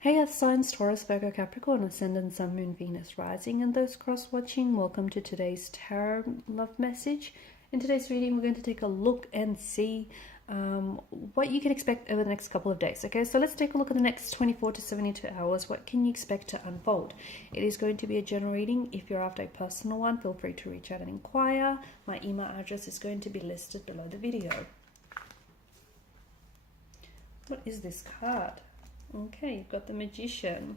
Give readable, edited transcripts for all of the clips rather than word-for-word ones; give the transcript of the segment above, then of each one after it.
Hey Earth signs, Taurus, Virgo, Capricorn, Ascendant, Sun, Moon, Venus, Rising, and those cross-watching, welcome to today's tarot love message. In today's reading, we're going to take a look and see what you can expect over the next couple of days. Okay, so let's take a look at the next 24 to 72 hours. What can you expect to unfold? It is going to be a general reading. If you're after a personal one, feel free to reach out and inquire. My email address is going to be listed below the video. What is this card? Okay, you've got the Magician.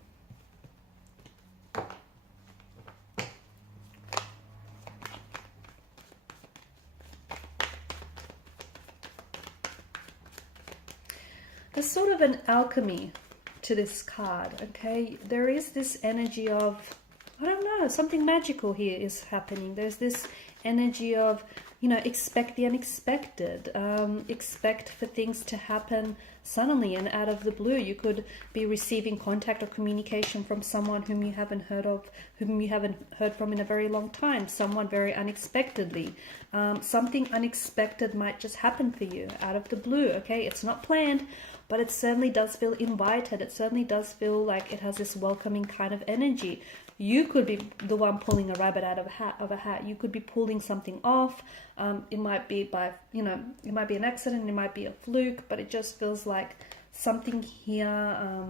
There's sort of an alchemy to this card, okay? There is this energy of, I don't know, something magical here is happening. There's this energy of, you know, expect the unexpected. Expect for things to happen suddenly and out of the blue. You could be receiving contact or communication from someone whom you haven't heard of, whom you haven't heard from in a very long time, someone very unexpectedly. Something unexpected might just happen for you out of the blue, okay? It's not planned, but it certainly does feel invited. It certainly does feel like it has this welcoming kind of energy. You could be the one pulling a rabbit out of a hat. You could be pulling something off. It might be by, you know, it might be an accident. It might be a fluke, but it just feels like something here.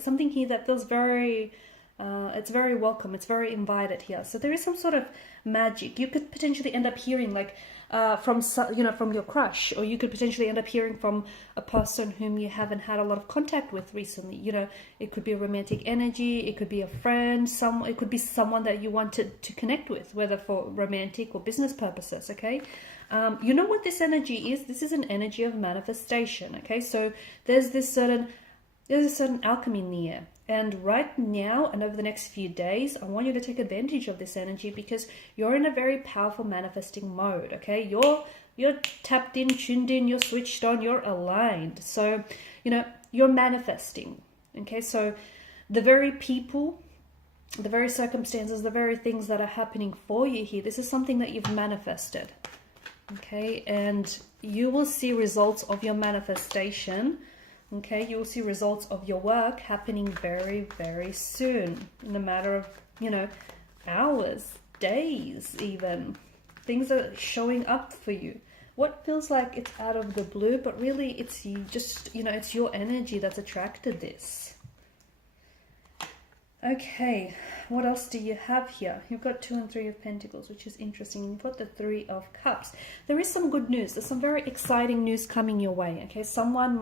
Something here that feels very. It's very welcome. It's very invited here. So there is some sort of magic. You could potentially end up hearing like from your crush, or you could potentially end up hearing from a person whom you haven't had a lot of contact with recently. You know, it could be a romantic energy. It could be a friend. It could be someone that you wanted to connect with, whether for romantic or business purposes. Okay. You know what this energy is? This is an energy of manifestation. Okay. So there's a certain alchemy in the air. And right now and over the next few days, I want you to take advantage of this energy because you're in a very powerful manifesting mode, okay? You're tapped in, tuned in, you're switched on, you're aligned. So, you know, you're manifesting, okay? So the very people, the very circumstances, the very things that are happening for you here, this is something that you've manifested, okay? And you will see results of your manifestation. Okay, you will see results of your work happening very, very soon. In a matter of, you know, hours, days even. Things are showing up for you. What feels like it's out of the blue, but really it's you just, you know, it's your energy that's attracted this. Okay, what else do you have here? You've got 2 and 3 of Pentacles, which is interesting. You've got the 3 of Cups. There is some good news. There's some very exciting news coming your way, okay? Someone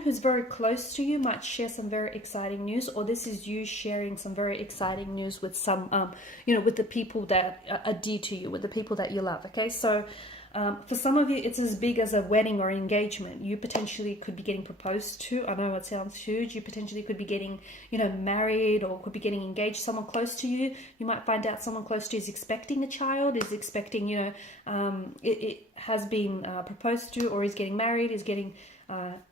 who's very close to you might share some very exciting news, or this is you sharing some very exciting news with some, with the people that are dear to you, with the people that you love, okay? So for some of you, it's as big as a wedding or engagement. You potentially could be getting proposed to. I know it sounds huge. You potentially could be getting, you know, married, or could be getting engaged. Someone close to you. You might find out someone close to you is expecting a child, is expecting, you know, it has been proposed to, or is getting married, is getting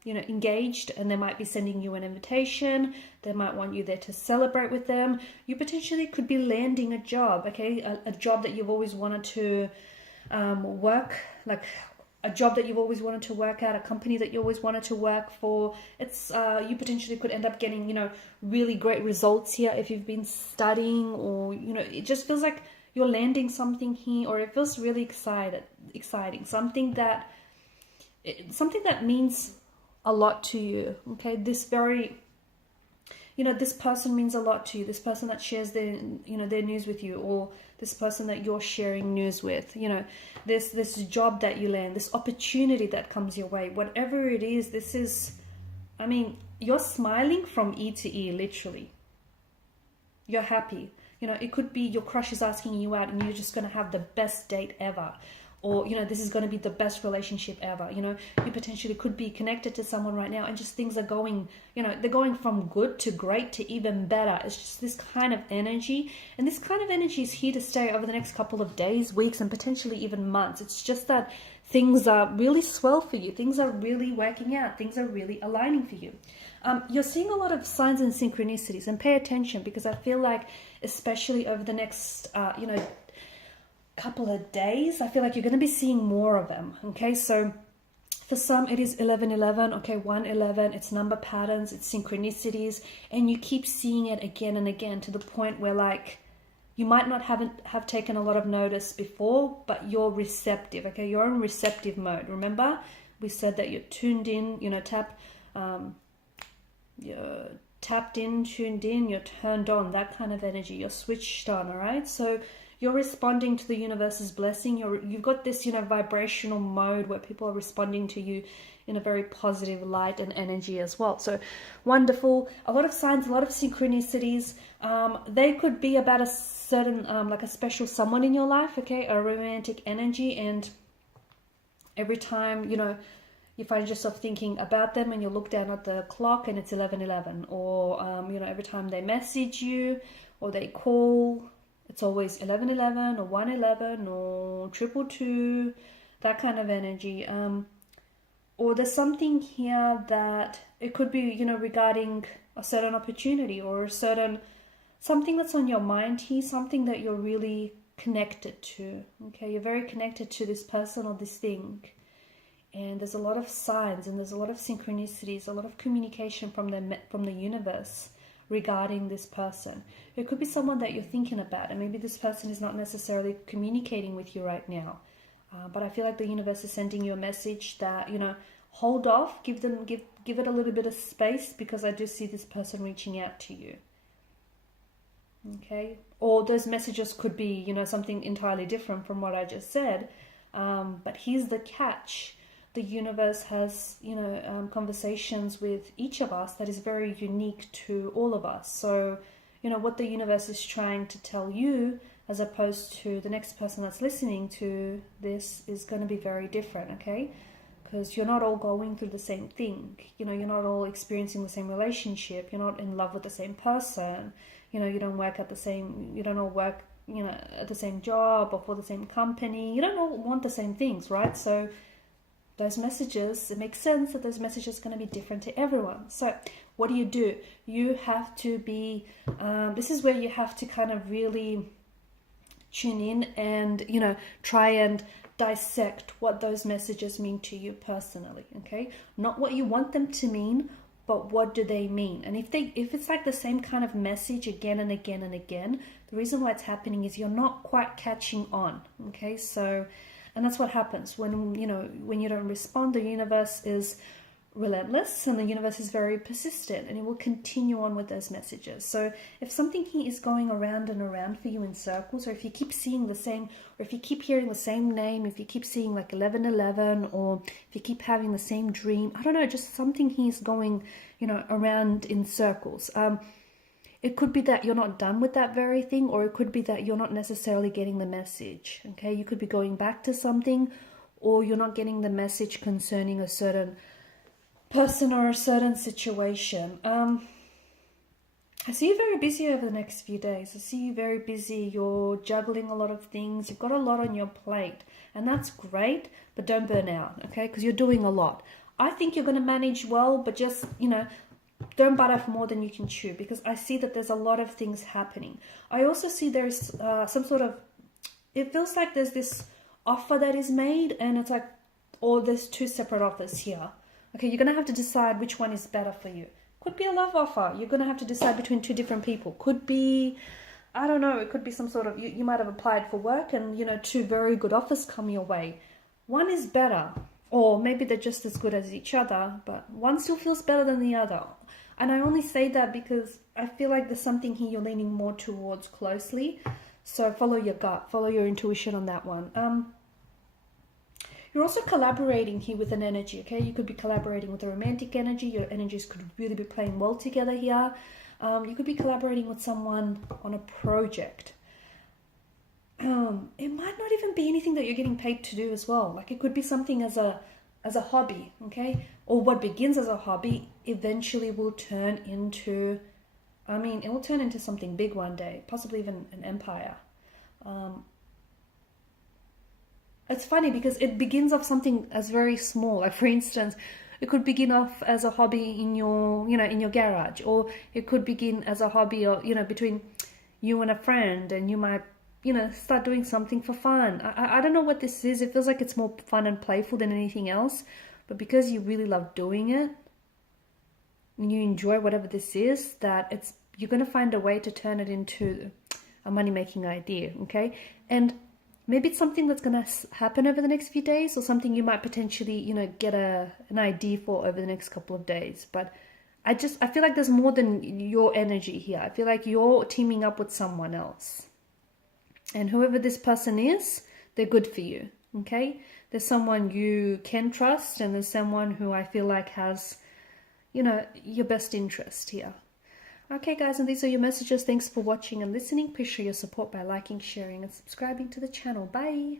engaged, and they might be sending you an invitation. They might want you there to celebrate with them. You potentially could be landing a job, okay? A job that you've always wanted to work, like a job that you've always wanted to work at, a company that you always wanted to work for. It's you potentially could end up getting, you know, really great results here if you've been studying, or, you know, it just feels like you're landing something here, or it feels really exciting, something that means a lot to you, okay? This person means a lot to you. This person that shares their news with you, or this person that you're sharing news with, you know, this job that you land, this opportunity that comes your way, whatever it is, this is, I mean, you're smiling from ear to ear, literally. You're happy. You know, it could be your crush is asking you out and you're just going to have the best date ever. Or, you know, this is going to be the best relationship ever. You know, you potentially could be connected to someone right now and just things are going, you know, they're going from good to great to even better. It's just this kind of energy. And this kind of energy is here to stay over the next couple of days, weeks, and potentially even months. It's just that things are really swell for you. Things are really working out. Things are really aligning for you. You're seeing a lot of signs and synchronicities, and pay attention, because I feel like, especially over the next, couple of days, I feel like you're going to be seeing more of them. Okay, so For some, it is 1111, okay, 111, it's number patterns, it's synchronicities, and you keep seeing it again and again to the point where, like, you might not have taken a lot of notice before, but you're receptive, okay? You're in receptive mode. Remember, we said that you're tuned in, you know, you're tapped in, tuned in, you're turned on, that kind of energy. You're switched on, all right? So you're responding to the universe's blessing. You've got this, you know, vibrational mode where people are responding to you in a very positive light and energy as well. So wonderful. A lot of signs, a lot of synchronicities. They could be about a certain, like a special someone in your life, okay? A romantic energy. And every time, you know, you find yourself thinking about them and you look down at the clock and it's 11:11. Or, you know, every time they message you or they call, it's always 11:11 or 1:11 or 222, that kind of energy. Or there's something here that it could be, you know, regarding a certain opportunity or a certain, something that's on your mind here, something that you're really connected to, okay? You're very connected to this person or this thing. And there's a lot of signs and there's a lot of synchronicities, a lot of communication from the universe regarding this person. It could be someone that you're thinking about, and maybe this person is not necessarily communicating with you right now. But I feel like the universe is sending you a message that, you know, hold off, give it a little bit of space, because I do see this person reaching out to you. Okay? Or those messages could be, you know, something entirely different from what I just said. But here's the catch. The universe has, you know, conversations with each of us that is very unique to all of us. So, you know, what the universe is trying to tell you as opposed to the next person that's listening to this is going to be very different, okay? Because you're not all going through the same thing. You know, you're not all experiencing the same relationship. You're not in love with the same person. You know, you don't work at the same, you don't all work, you know, at the same job or for the same company. You don't all want the same things, right? So those messages, it makes sense that those messages are going to be different to everyone. So what do? You have to be, this is where you have to kind of really tune in and, you know, try and dissect what those messages mean to you personally, okay? Not what you want them to mean, but what do they mean? And if it's like the same kind of message again and again and again, the reason why it's happening is you're not quite catching on, okay? So, and that's what happens when, you know, when you don't respond. The universe is relentless and the universe is very persistent, and it will continue on with those messages. So if something here is going around and around for you in circles, or if you keep seeing the same, or if you keep hearing the same name, if you keep seeing like 11:11, or if you keep having the same dream, I don't know, just something here is going, you know, around in circles. It could be that you're not done with that very thing, or it could be that you're not necessarily getting the message, okay? You could be going back to something, or you're not getting the message concerning a certain person or a certain situation. I see you very busy over the next few days. I see you very busy. You're juggling a lot of things. You've got a lot on your plate, and that's great, but don't burn out, okay? Because you're doing a lot. I think you're going to manage well, but just, you know, don't bite off more than you can chew, because I see that there's a lot of things happening. I also see there's some sort of, it feels like there's this offer that is made, and it's like, oh, there's two separate offers here. Okay, you're going to have to decide which one is better for you. Could be a love offer. You're going to have to decide between two different people. Could be, I don't know, it could be some sort of, you might have applied for work and, you know, two very good offers come your way. One is better, or maybe they're just as good as each other, but one still feels better than the other. And I only say that because I feel like there's something here you're leaning more towards closely. So follow your gut, follow your intuition on that one. You're also collaborating here with an energy, okay? You could be collaborating with a romantic energy. Your energies could really be playing well together here. You could be collaborating with someone on a project. It might not even be anything that you're getting paid to do as well. Like, it could be something as a hobby, okay? Or what begins as a hobby eventually will turn into, I mean, it will turn into something big one day, possibly even an empire. It's funny because it begins off something as very small. Like, for instance, it could begin off as a hobby in your, you know, in your garage, or it could begin as a hobby, or, you know, between you and a friend, and you might, you know, start doing something for fun. I don't know what this is. It feels like it's more fun and playful than anything else, but because you really love doing it and you enjoy whatever this is, that you're going to find a way to turn it into a money-making idea, okay? And maybe it's something that's going to happen over the next few days, or something you might potentially, you know, get an idea for over the next couple of days. But I feel like there's more than your energy here. I feel like you're teaming up with someone else. And whoever this person is, they're good for you, okay? There's someone you can trust, and there's someone who I feel like has, you know, your best interest here. Okay, guys, and these are your messages. Thanks for watching and listening. Please show your support by liking, sharing, and subscribing to the channel. Bye!